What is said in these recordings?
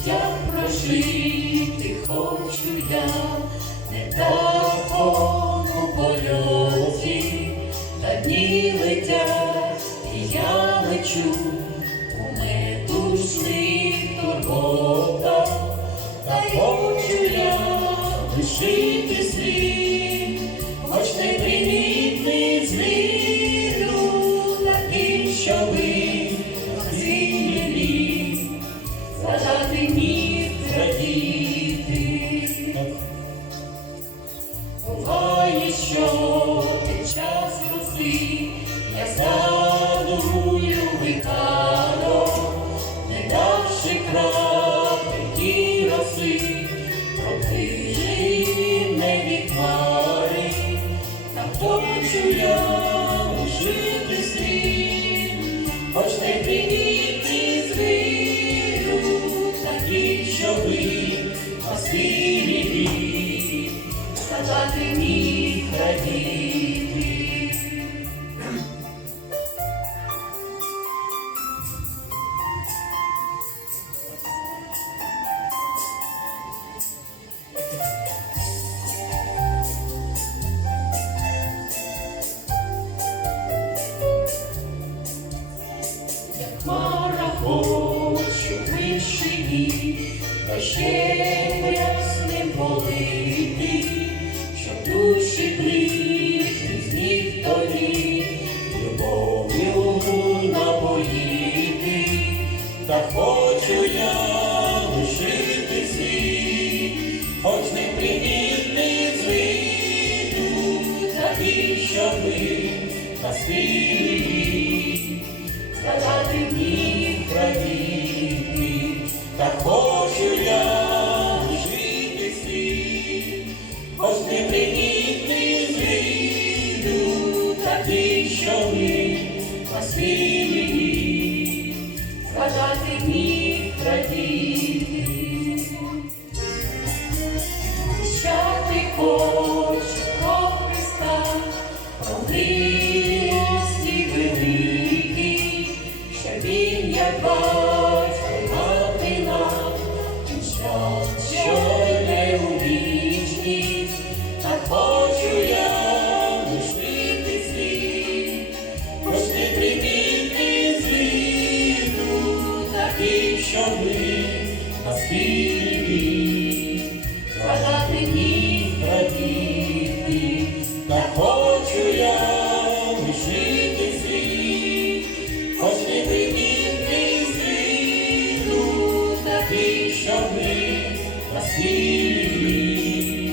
життя прожити хочу я, не так повну польоті, та дні летять, і я лечу у метушних турботах, та хочу я лишити слід, хоч не примітний звіру, такий, що ви розвіяні, Буває, що час роси я задумую викано, не давши крапельки роси, проти небі хмари, та хочу я хмара хочу вишині, ще та хочу я лишити світ, хоч не примітний з виду, такий, що ви на світ. Сказати міг що ми світі, сказати міг радіти. Щати хочу про Христа, про милості великі, що Він, як батько, що ми на світі, згадати міг радіти, та хочу я лишити світ, хоч не примітний звіду, такий, що ми на світі,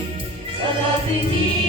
згадати міг